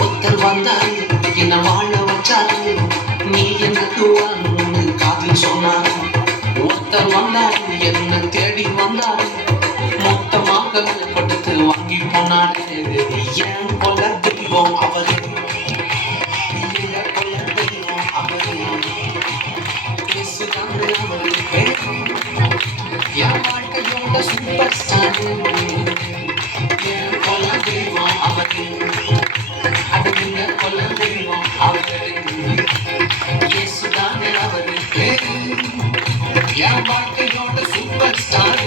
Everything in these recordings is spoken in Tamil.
ஒருத்தர் வந்தாரு என்ன வாழ வச்சாரு, நீ எனக்கு வான்னு காதில் சொன்னாரு. ஒருத்தர் வந்தாரு என்ன தேடி வந்தாரு, மொத்தமாக கொடுத்து வாங்கி போனாரு. ஏன் கொல்ல தெய்வம் அவரு, கொல்ல தெய்வம் அவரு, பேசுதாங்க அவரு, என் வாழ்க்கையோட சூப்பர் ஸ்டார். ஏன் கொல்ல தெய்வம் அவரு, அதுங்க கொல்ல தெய்வம் அவரு, இயேசுதாங்க அவரு, என் வாழ்க்கையோட சூப்பர் ஸ்டார்.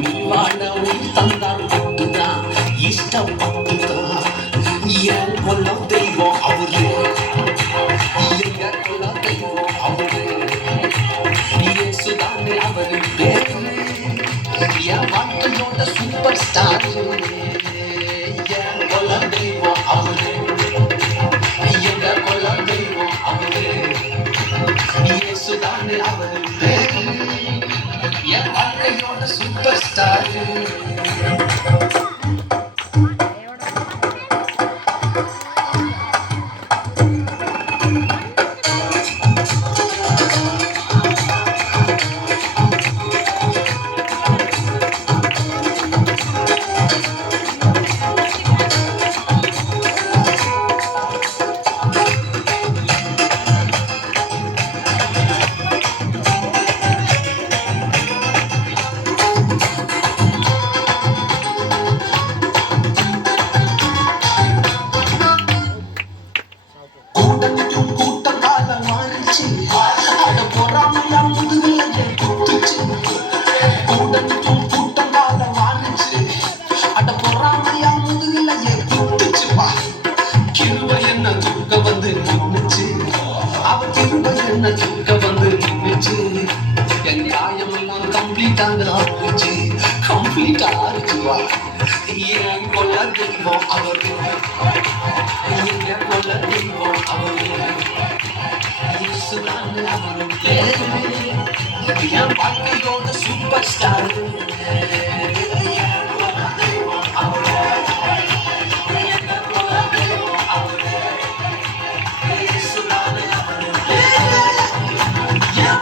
நீ வாழ தந்தார் பட்டுதான், இஷ்டப்பட்டுதான். என் கொல்ல தெய்வம் அவரு, எங்க கொல்ல தெய்வம் அவரு, இயேசுதானே அவரு பேரு, என் வாழ்க்கையோட சூப்பர் ஸ்டார். என் கொல்ல தெய்வம் அவரு, எங்க கொல்ல தெய்வம் அவரு, இயேசுதானே அவரு பேரு, என் வாழ்க்கையோட சூப்பர் ஸ்டார். என் கொல்ல தெய்வம் அவரு, எங்க கொல்ல தெய்வம் அவரு, இயேசுதானே அவரு பேரு, என் வாழ்க்கையோட சூப்பர் ஸ்டார். என் கொல்ல தெய்வம் அவரு, எங்க கொல்ல தெய்வம் அவரு, இயேசுதானே அவரு பேரு, என்